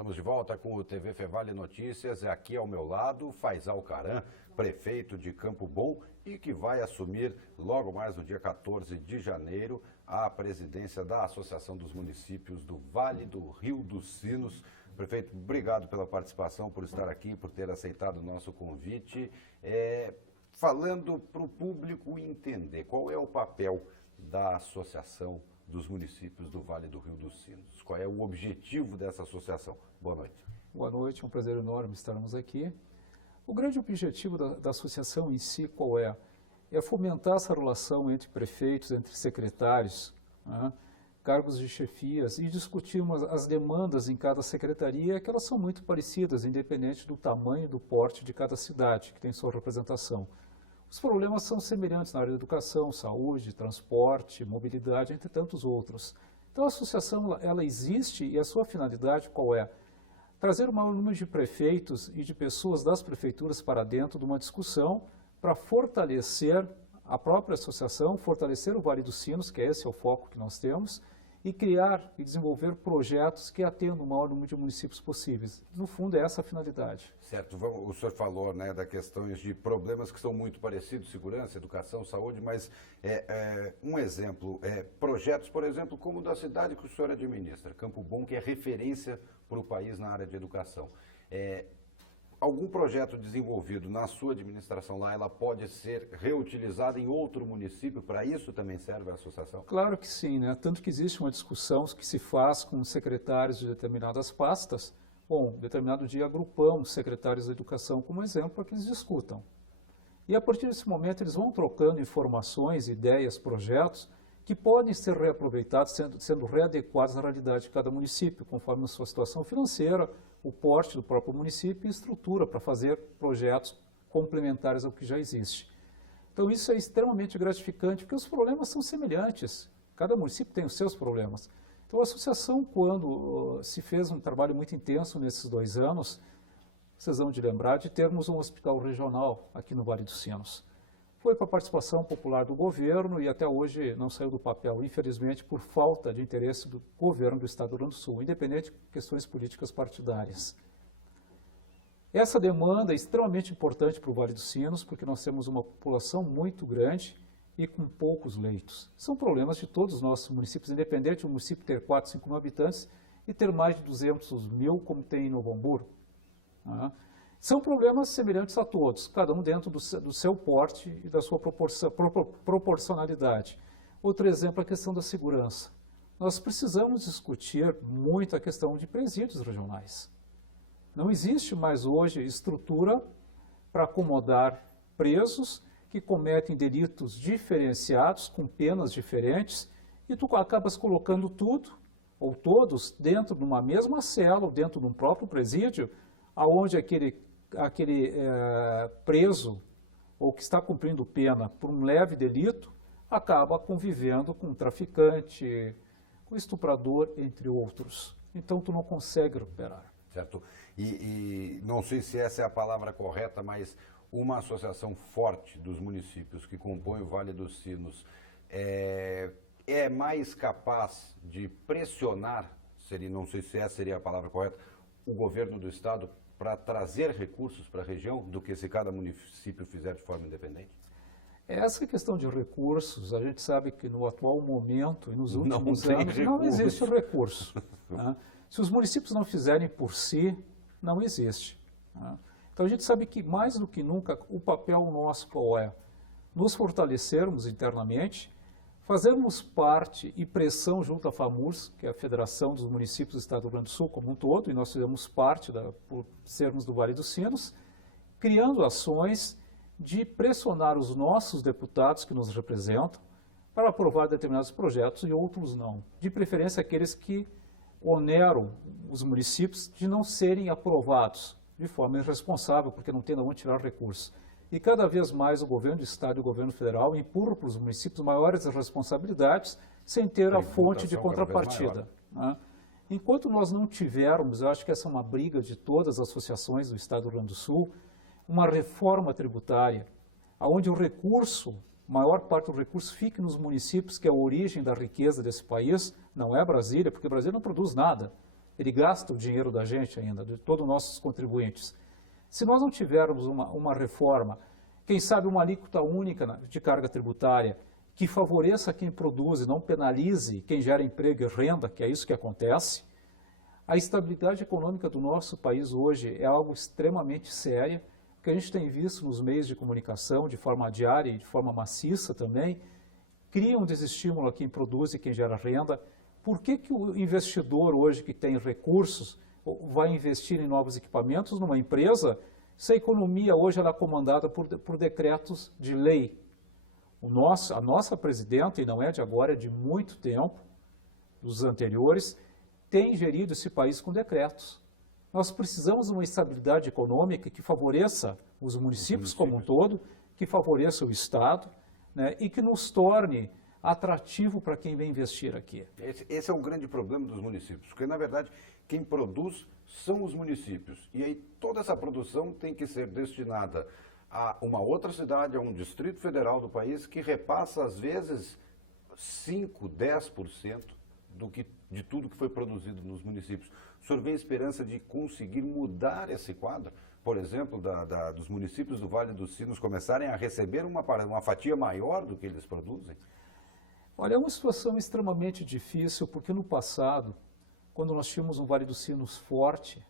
Estamos de volta com o TV Fevale Notícias. Aqui ao meu lado, Faisal Caram, prefeito de Campo Bom e que vai assumir logo mais no dia 14 de janeiro a presidência da Associação dos Municípios do Vale do Rio dos Sinos. Prefeito, obrigado pela participação, por estar aqui, por ter aceitado o nosso convite. Falando para o público entender qual é o papel da Associação dos Municípios do Vale do Rio dos Sinos. Qual é o objetivo dessa associação? Boa noite. Boa noite, é um prazer enorme estarmos aqui. O grande objetivo da associação em si qual é? É fomentar essa relação entre prefeitos, entre secretários, né, cargos de chefias e discutir as demandas em cada secretaria, que elas são muito parecidas, independente do tamanho e do porte de cada cidade, que tem sua representação. Os problemas são semelhantes na área da educação, saúde, transporte, mobilidade, entre tantos outros. Então a associação ela existe e a sua finalidade qual é? Trazer o maior número de prefeitos e de pessoas das prefeituras para dentro de uma discussão para fortalecer a própria associação, fortalecer o Vale dos Sinos, que esse é o foco que nós temos, e criar e desenvolver projetos que atendam o maior número de municípios possíveis. No fundo, é essa a finalidade. Certo. O senhor falou, né, das questões de problemas que são muito parecidos, segurança, educação, saúde, mas um exemplo, projetos, por exemplo, como o da cidade que o senhor administra, Campo Bom, que é referência para o país na área de educação. Algum projeto desenvolvido na sua administração lá, ela pode ser reutilizada em outro município? Para isso também serve a associação? Claro que sim, né? Tanto que existe uma discussão que se faz com secretários de determinadas pastas. Bom, determinado dia agrupamos secretários da educação como exemplo para que eles discutam. E a partir desse momento eles vão trocando informações, ideias, projetos que podem ser reaproveitados, sendo readequados à realidade de cada município, conforme a sua situação financeira, o porte do próprio município e estrutura para fazer projetos complementares ao que já existe. Então isso é extremamente gratificante, porque os problemas são semelhantes, cada município tem os seus problemas. Então a associação, quando se fez um trabalho muito intenso nesses 2 anos, vocês vão de lembrar de termos um hospital regional aqui no Vale dos Sinos. Foi com a participação popular do governo e até hoje não saiu do papel, infelizmente, por falta de interesse do governo do Estado do Rio Grande do Sul, independente de questões políticas partidárias. Essa demanda é extremamente importante para o Vale dos Sinos, porque nós temos uma população muito grande e com poucos leitos. São problemas de todos os nossos municípios, independente de um município ter 4, 5 mil habitantes e ter mais de 200 mil, como tem em Novo Hamburgo. São problemas semelhantes a todos, cada um dentro do seu porte e da sua proporcionalidade. Outro exemplo é a questão da segurança. Nós precisamos discutir muito a questão de presídios regionais. Não existe mais hoje estrutura para acomodar presos que cometem delitos diferenciados, com penas diferentes, e tu acabas colocando tudo, ou todos, dentro de uma mesma cela, ou dentro de um próprio presídio, aonde aquele preso ou que está cumprindo pena por um leve delito acaba convivendo com um traficante, com um estuprador, entre outros. Então, tu não consegue recuperar. Certo. E não sei se essa é a palavra correta, mas uma associação forte dos municípios que compõem o Vale dos Sinos é mais capaz de pressionar, não sei se essa seria a palavra correta, o governo do Estado para trazer recursos para a região do que se cada município fizer de forma independente? Essa questão de recursos, a gente sabe que no atual momento e nos últimos anos não existe recurso. Né? Se os municípios não fizerem por si, não existe. Né? Então a gente sabe que mais do que nunca o papel nosso qual é? Nos fortalecermos internamente, fazermos parte e pressão junto à FAMURS, que é a Federação dos Municípios do Estado do Rio Grande do Sul como um todo, e nós fizemos parte, por sermos do Vale dos Sinos, criando ações de pressionar os nossos deputados que nos representam para aprovar determinados projetos e outros não. De preferência aqueles que oneram os municípios de não serem aprovados de forma irresponsável, porque não tem de onde tirar recursos. E cada vez mais o governo do Estado e o governo federal empurram para os municípios maiores responsabilidades sem ter a fonte de contrapartida. Né? Enquanto nós não tivermos, eu acho que essa é uma briga de todas as associações do Estado do Rio Grande do Sul, uma reforma tributária, onde o recurso, maior parte do recurso, fique nos municípios, que é a origem da riqueza desse país, não é Brasília, porque Brasília não produz nada. Ele gasta o dinheiro da gente ainda, de todos os nossos contribuintes. Se nós não tivermos uma reforma, quem sabe uma alíquota única de carga tributária, que favoreça quem produz e não penalize quem gera emprego e renda, que é isso que acontece, a estabilidade econômica do nosso país hoje é algo extremamente sério, que a gente tem visto nos meios de comunicação, de forma diária e de forma maciça também, cria um desestímulo a quem produz e quem gera renda. Por que o investidor hoje que tem recursos vai investir em novos equipamentos numa empresa se a economia hoje ela é comandada por decretos de lei? A nossa presidenta, e não é de agora, é de muito tempo, dos anteriores, tem gerido esse país com decretos. Nós precisamos de uma estabilidade econômica que favoreça os municípios como um todo, que favoreça o Estado, né, e que nos torne atrativo para quem vem investir aqui. Esse é um grande problema dos municípios, porque, na verdade, quem produz são os municípios. E aí toda essa produção tem que ser destinada a uma outra cidade, a um distrito federal do país, que repassa, às vezes, 5%, 10% de tudo que foi produzido nos municípios. O senhor vê esperança de conseguir mudar esse quadro? Por exemplo, dos municípios do Vale dos Sinos começarem a receber uma fatia maior do que eles produzem? Olha, é uma situação extremamente difícil, porque no passado, quando nós tínhamos um Vale dos Sinos forte,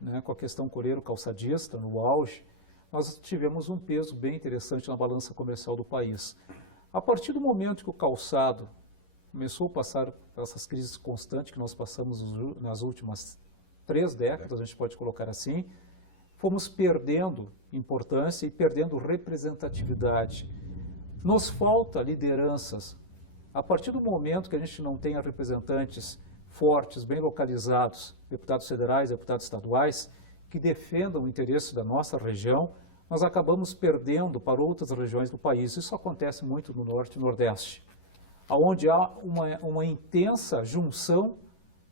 né, com a questão coleiro-calçadista no auge, nós tivemos um peso bem interessante na balança comercial do país. A partir do momento que o calçado começou a passar por essas crises constantes que nós passamos nas últimas 3 décadas, a gente pode colocar assim, fomos perdendo importância e perdendo representatividade. Nos falta lideranças. A partir do momento que a gente não tenha representantes fortes, bem localizados, deputados federais, deputados estaduais, que defendam o interesse da nossa região, nós acabamos perdendo para outras regiões do país. Isso acontece muito no Norte e Nordeste, onde há uma intensa junção,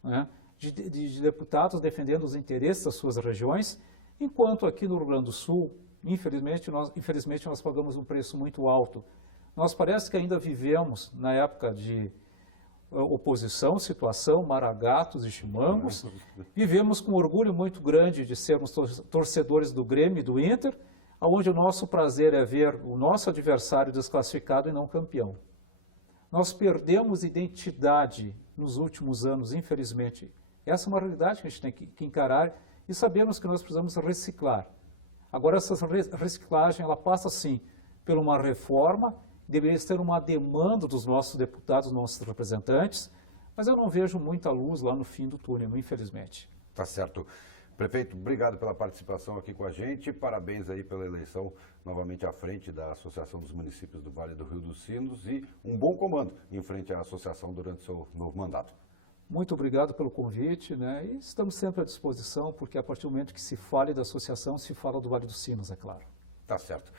né, de deputados defendendo os interesses das suas regiões, enquanto aqui no Rio Grande do Sul, infelizmente nós pagamos um preço muito alto. Nós parece que ainda vivemos na época de oposição, situação, maragatos e chimangos. Vivemos com um orgulho muito grande de sermos torcedores do Grêmio e do Inter, onde o nosso prazer é ver o nosso adversário desclassificado e não campeão. Nós perdemos identidade nos últimos anos, infelizmente. Essa é uma realidade que a gente tem que encarar e sabemos que nós precisamos reciclar. Agora, essa reciclagem ela passa, sim, por uma reforma, deveria ser uma demanda dos nossos deputados, dos nossos representantes, mas eu não vejo muita luz lá no fim do túnel, infelizmente. Tá certo. Prefeito, obrigado pela participação aqui com a gente, parabéns aí pela eleição novamente à frente da Associação dos Municípios do Vale do Rio dos Sinos e um bom comando em frente à associação durante o seu novo mandato. Muito obrigado pelo convite, né? E estamos sempre à disposição, porque a partir do momento que se fale da associação, se fala do Vale dos Sinos, é claro. Tá certo.